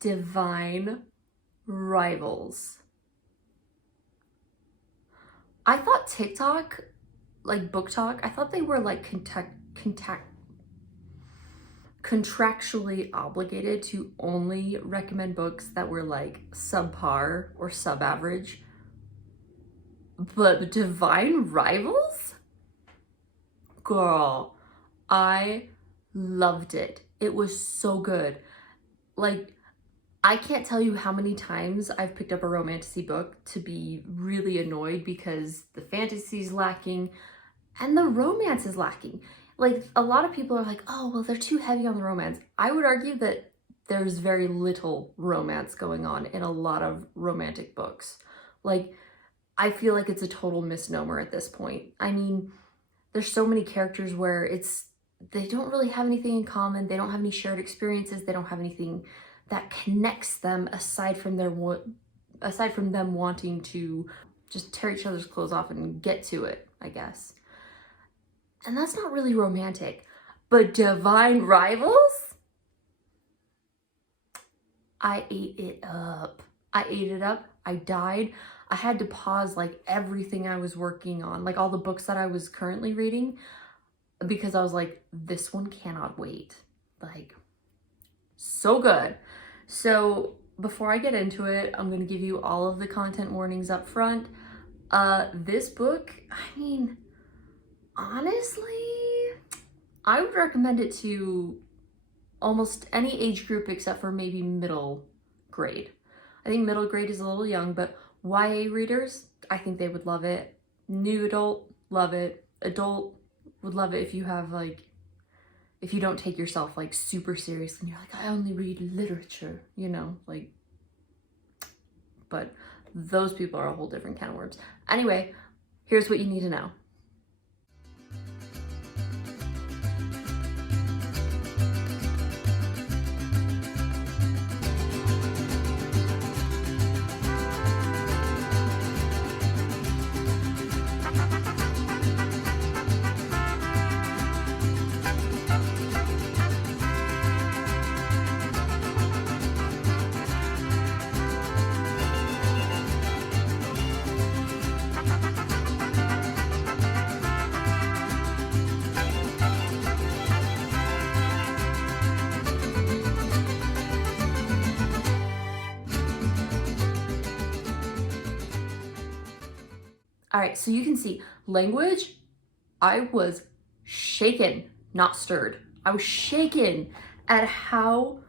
Divine Rivals. I thought TikTok, like Book Talk, I thought they were like contractually obligated to only recommend books that were like subpar or sub-average. But Divine Rivals? Girl, I loved it. It was so good. Like, I can't tell you how many times I've picked up a romantasy book to be really annoyed because the fantasy's lacking and the romance is lacking. Like, a lot of people are like, oh, well, they're too heavy on the romance. I would argue that there's very little romance going on in a lot of romantic books. Like, I feel like it's a total misnomer at this point. I mean, there's so many characters where they don't really have anything in common. They don't have any shared experiences. They don't have anything that connects them aside from them wanting to just tear each other's clothes off and get to it, I guess. And that's not really romantic. But Divine Rivals? I ate it up. I died. I had to pause like everything I was working on, like all the books that I was currently reading, because I was like, this one cannot wait. Like, so good. So before I get into it, I'm going to give you all of the content warnings up front. This book, I mean, honestly, I would recommend it to almost any age group except for maybe middle grade. I think middle grade is a little young, but YA readers, I think they would love it. New adult, love it. Adult would love it if you have like, if you don't take yourself like super seriously and you're like, I only read literature, you know, like, but those people are a whole different can of worms. Anyway, here's what you need to know. All right, so you can see language, I was shaken, not stirred. I was shaken at how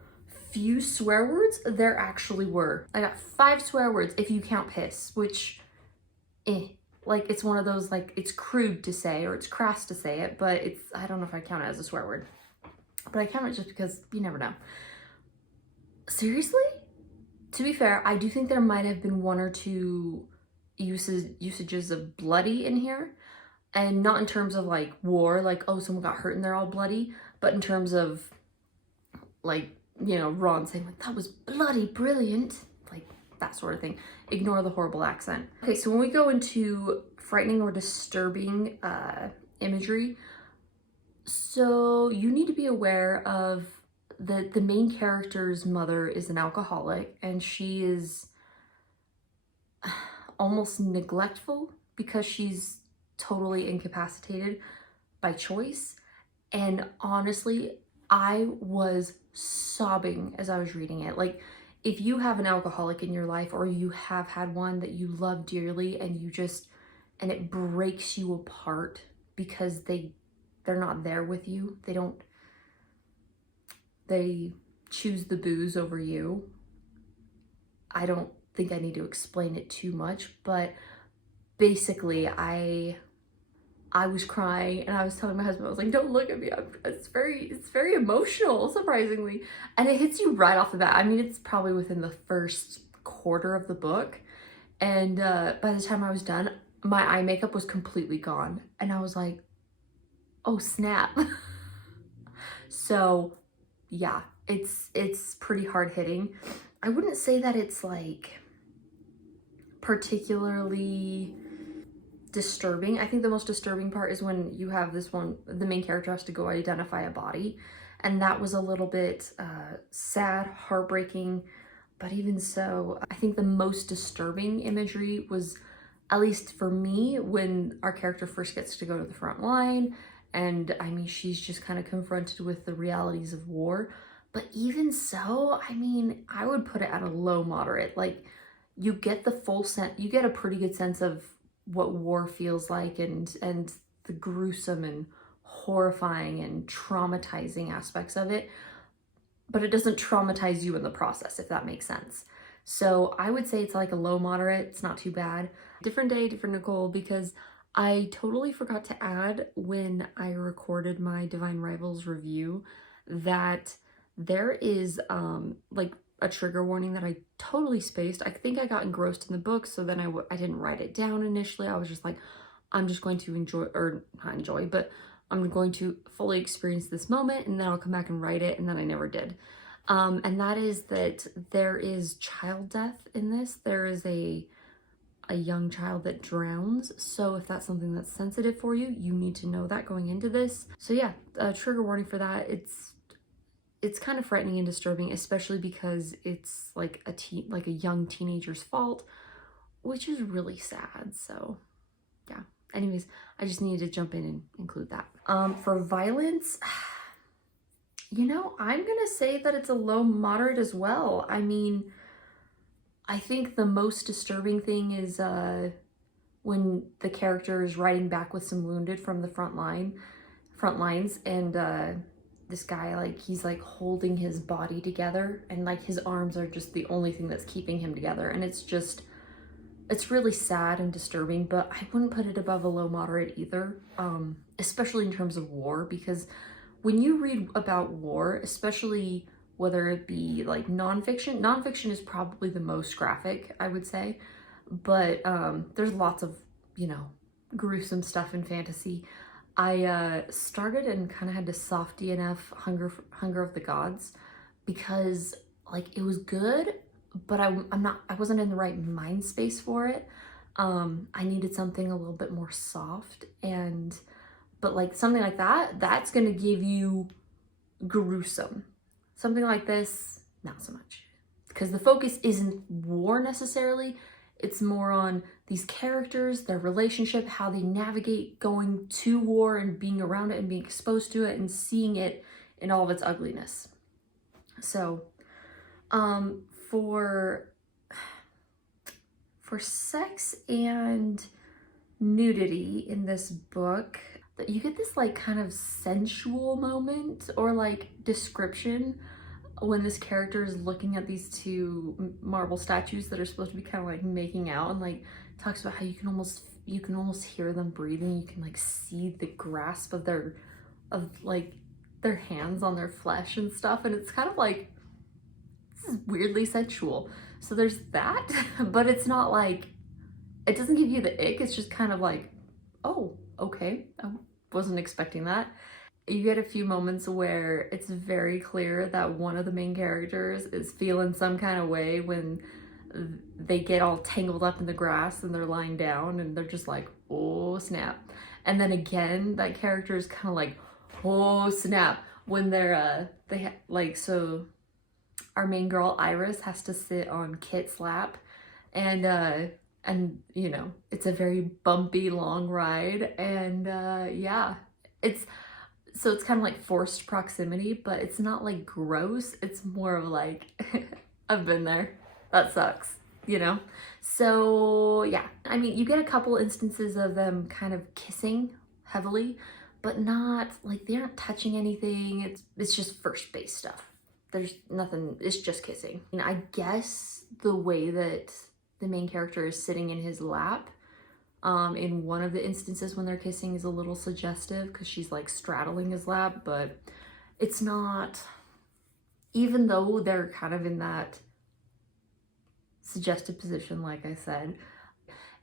few swear words there actually were. I got 5 swear words if you count piss, which, like it's one of those, like it's crude to say or it's crass to say it, but I don't know if I count it as a swear word. But I count it just because you never know. Seriously? To be fair, I do think there might have been 1 or 2 usages of bloody in here, and not in terms of like war, like, oh, someone got hurt and they're all bloody, but in terms of like, you know, Ron saying like, that was bloody brilliant, like that sort of thing. Ignore the horrible accent. Okay, so when we go into frightening or disturbing imagery, so you need to be aware of the main character's mother is an alcoholic, and she is almost neglectful because she's totally incapacitated by choice. And honestly, I was sobbing as I was reading it. Like, if you have an alcoholic in your life or you have had one that you love dearly and and it breaks you apart because they're not there with you. They choose the booze over you. I don't think I need to explain it too much, but basically I was crying and I was telling my husband, I was like, don't look at me. It's very emotional, surprisingly. And it hits you right off the bat. I mean, it's probably within the first quarter of the book. And by the time I was done, my eye makeup was completely gone. And I was like, oh snap. So yeah, it's pretty hard hitting. I wouldn't say that it's like particularly disturbing. I think the most disturbing part is when you have the main character has to go identify a body, And that was a little bit sad, heartbreaking. But even so, I think the most disturbing imagery was, at least for me, when our character first gets to go to the front line. And I mean, she's just kind of confronted with the realities of war. But even so, I mean, I would put it at a low moderate. Like, you get the full sense, you get a pretty good sense of what war feels like, and the gruesome and horrifying and traumatizing aspects of it, but it doesn't traumatize you in the process, if that makes sense. So I would say it's like a low moderate. It's not too bad. Different day, different Nicole, because I totally forgot to add when I recorded my Divine Rivals review that there is like a trigger warning that I totally spaced. I think I got engrossed in the book, so then I didn't write it down initially. I was just like, I'm just going to enjoy, or not enjoy, but I'm going to fully experience this moment, and then I'll come back and write it, and then I never did. And that is that there is child death in this. There is a young child that drowns. So if that's something that's sensitive for you, you need to know that going into this. So yeah, a trigger warning for that. It's kind of frightening and disturbing, especially because it's like a young teenager's fault, which is really sad. So yeah. Anyways, I just needed to jump in and include that. For violence, you know, I'm gonna say that it's a low moderate as well. I mean, I think the most disturbing thing is when the character is riding back with some wounded from the front lines, and this guy, like, he's like holding his body together, and like his arms are just the only thing that's keeping him together, and it's really sad and disturbing, but I wouldn't put it above a low moderate either, especially in terms of war, because when you read about war, especially whether it be like nonfiction is probably the most graphic, I would say, but there's lots of, you know, gruesome stuff in fantasy. I started and kind of had to soft DNF Hunger of the Gods because like it was good, but I wasn't in the right mind space for it. I needed something a little bit more soft, but like something like that's gonna give you gruesome. Something like this, not so much. Because the focus isn't war necessarily, it's more on these characters, their relationship, how they navigate going to war and being around it and being exposed to it and seeing it in all of its ugliness. So, for sex and nudity in this book, you get this like kind of sensual moment or like description when this character is looking at these two marble statues that are supposed to be kind of like making out, and like talks about how you can almost hear them breathing. You can like see the grasp of their hands on their flesh and stuff, and it's kind of like, this is weirdly sensual. So there's that, but it's not like, it doesn't give you the ick. It's just kind of like, oh, okay, I wasn't expecting that. You get a few moments where it's very clear that one of the main characters is feeling some kind of way when they get all tangled up in the grass and they're lying down and they're just like, oh snap. And then again, that character is kind of like, oh snap, when they're so our main girl Iris has to sit on Kit's lap, and you know, it's a very bumpy long ride, and yeah, it's kind of like forced proximity, but it's not like gross. It's more of like, I've been there, that sucks, you know? So yeah, I mean, you get a couple instances of them kind of kissing heavily, but not like, they aren't touching anything. It's just first base stuff. There's nothing, it's just kissing. And I guess the way that the main character is sitting in his lap in one of the instances when they're kissing is a little suggestive because she's like straddling his lap, but it's not, even though they're kind of in that suggestive position, like I said,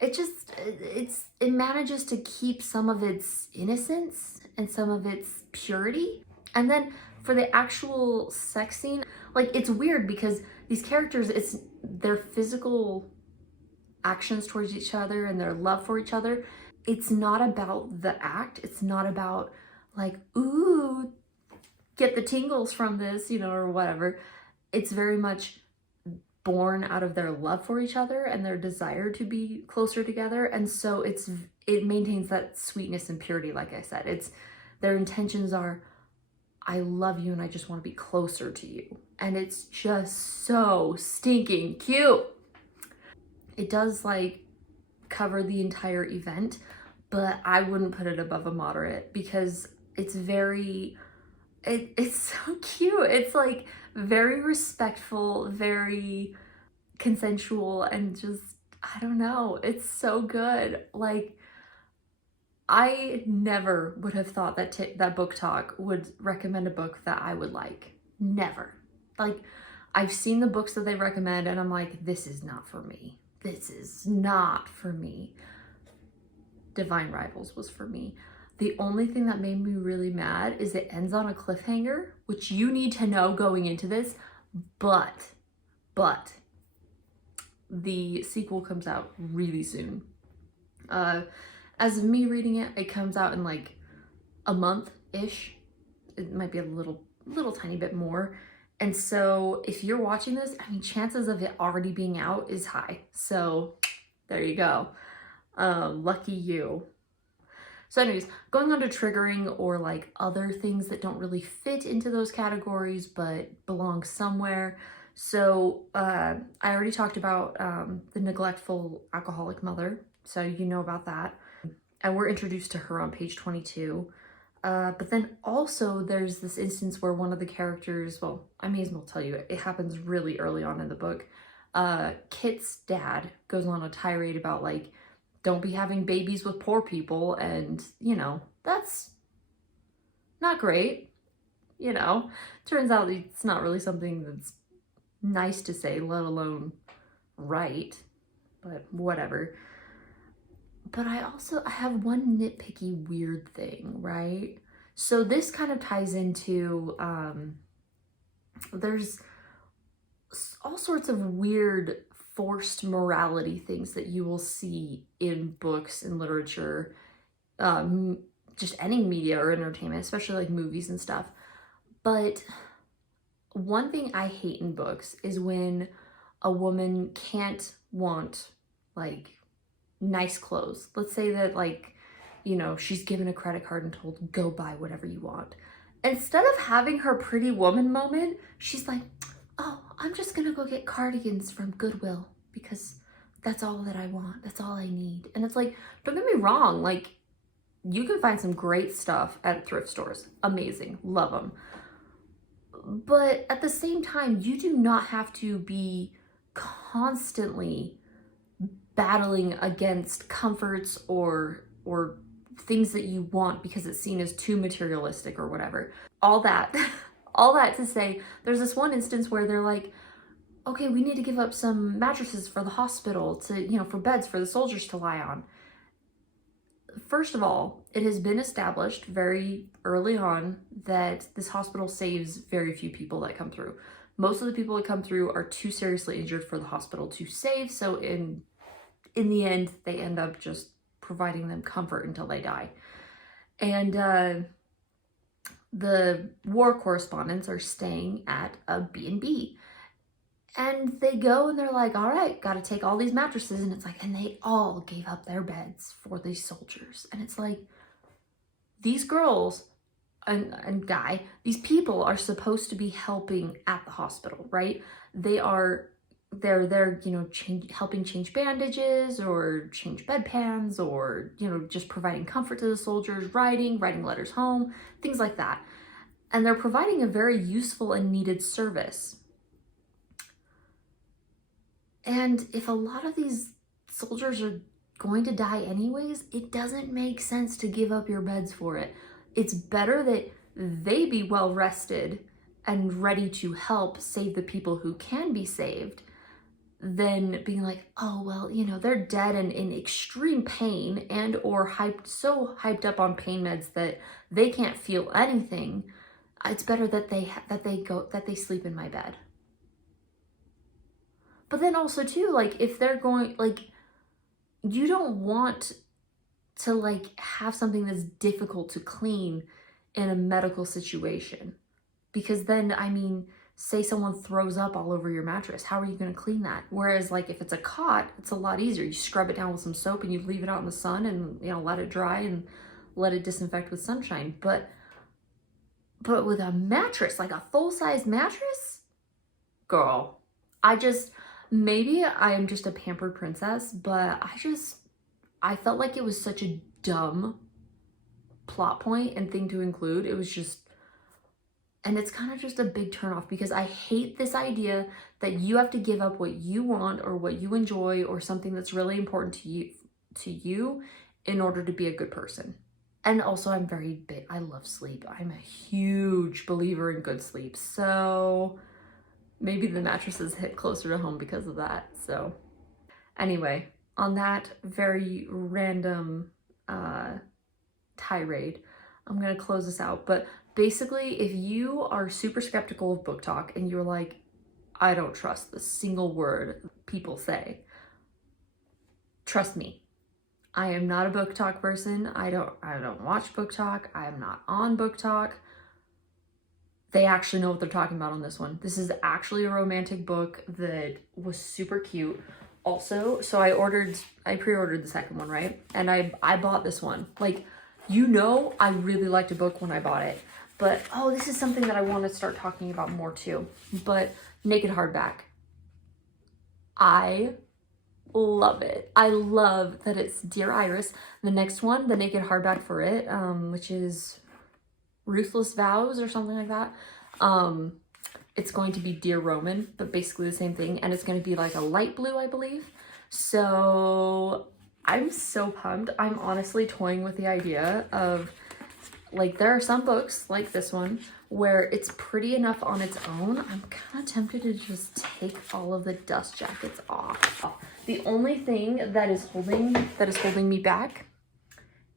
it manages to keep some of its innocence and some of its purity. And then for the actual sex scene, like, it's weird because these characters, it's their physical actions towards each other and their love for each other. It's not about the act. It's not about like, ooh, get the tingles from this, you know, or whatever. It's very much born out of their love for each other and their desire to be closer together. And so it maintains that sweetness and purity. Like I said, it's their intentions are, I love you and I just want to be closer to you. And it's just so stinking cute. It does like cover the entire event, but I wouldn't put it above a moderate because it's very, it's so cute. It's like very respectful, very consensual, and just, I don't know, it's so good. Like, I never would have thought that Book Talk would recommend a book that I would like. Never. Like, I've seen the books that they recommend and I'm like, this is not for me. This is not for me. Divine Rivals was for me. The only thing that made me really mad is it ends on a cliffhanger, which you need to know going into this, but the sequel comes out really soon. As of me reading it, it comes out in like a month-ish. It might be a little tiny bit more. And so if you're watching this, I mean, chances of it already being out is high. So there you go. Lucky you. So anyways, going on to triggering or like other things that don't really fit into those categories but belong somewhere. So I already talked about the neglectful alcoholic mother, so you know about that. And we're introduced to her on page 22. But then also there's this instance where one of the characters, well, I may as well tell you, it happens really early on in the book. Kit's dad goes on a tirade about like, don't be having babies with poor people, and, you know, that's not great. You know, turns out it's not really something that's nice to say, let alone right, but whatever. But I have one nitpicky weird thing, right? So this kind of ties into, there's all sorts of weird forced morality things that you will see in books and literature, just any media or entertainment, especially like movies and stuff. But one thing I hate in books is when a woman can't want like nice clothes. Let's say that, like, you know, she's given a credit card and told, go buy whatever you want. Instead of having her pretty woman moment, she's like, oh, I'm just gonna go get cardigans from Goodwill because that's all that I want. That's all I need. And it's like, don't get me wrong, like, you can find some great stuff at thrift stores. Amazing. Love them. But at the same time, you do not have to be constantly battling against comforts or things that you want because it's seen as too materialistic or whatever. All that to say, there's this one instance where they're like, okay, we need to give up some mattresses for the hospital to, you know, for beds for the soldiers to lie on. First of all, it has been established very early on that this hospital saves very few people that come through. Most of the people that come through are too seriously injured for the hospital to save, so in the end, they end up just providing them comfort until they die. And the war correspondents are staying at a B&B. And they go and they're like, all right, got to take all these mattresses. And it's like, and they all gave up their beds for these soldiers. And it's like, these girls and guy, these people are supposed to be helping at the hospital, right? They're there, you know, helping change bandages or change bedpans or, you know, just providing comfort to the soldiers, writing letters home, things like that. And they're providing a very useful and needed service. And if a lot of these soldiers are going to die anyways, it doesn't make sense to give up your beds for it. It's better that they be well rested and ready to help save the people who can be saved than being like, oh, well, you know, they're dead and in extreme pain and or so hyped up on pain meds that they can't feel anything. It's better that they sleep in my bed. But then also too, like, if they're going, like, you don't want to like have something that's difficult to clean in a medical situation. because then, I mean, say someone throws up all over your mattress, how are you going to clean that? Whereas like if it's a cot, it's a lot easier. You scrub it down with some soap and you leave it out in the sun and, you know, let it dry and let it disinfect with sunshine. But with a mattress, like a full-size mattress, girl, maybe I am just a pampered princess, but I felt like it was such a dumb plot point and thing to include. It was just, and it's kind of just a big turnoff because I hate this idea that you have to give up what you want or what you enjoy or something that's really important to you in order to be a good person. And also I'm very big, I love sleep. I'm a huge believer in good sleep. So maybe the mattresses hit closer to home because of that. So anyway, on that very random tirade, I'm gonna close this out. But basically, if you are super skeptical of book talk and you're like, I don't trust the single word people say, trust me. I am not a book talk person. I don't watch book talk. I am not on book talk. They actually know what they're talking about on this one. This is actually a romantic book that was super cute. Also, so I pre-ordered the second one, right? And I bought this one. Like, you know, I really liked a book when I bought it. But, oh, this is something that I want to start talking about more too. But Naked Hardback. I love it. I love that it's Dear Iris. The next one, the Naked Hardback for it, which is Ruthless Vows or something like that. It's going to be Dear Roman, but basically the same thing. And it's going to be like a light blue, I believe. So I'm so pumped. I'm honestly toying with the idea of, like, there are some books like this one where it's pretty enough on its own. I'm kind of tempted to just take all of the dust jackets off. Oh, the only thing that is holding me back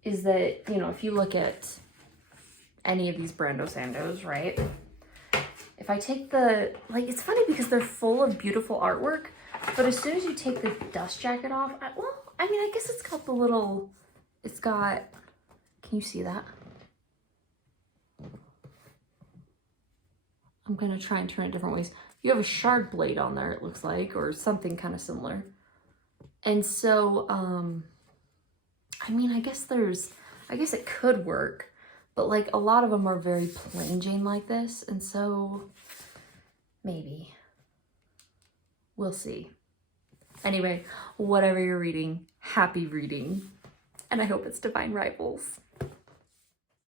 is that, you know, if you look at any of these Brando Sandos, right? If I take the, like, it's funny because they're full of beautiful artwork, but as soon as you take the dust jacket off, I mean, I guess it's got the little, can you see that? I'm going to try and turn it different ways. You have a shard blade on there, it looks like, or something kind of similar. And so, I mean, I guess it could work, but like a lot of them are very plain Jane like this. And so maybe we'll see. Anyway, whatever you're reading, happy reading. And I hope it's Divine Rivals.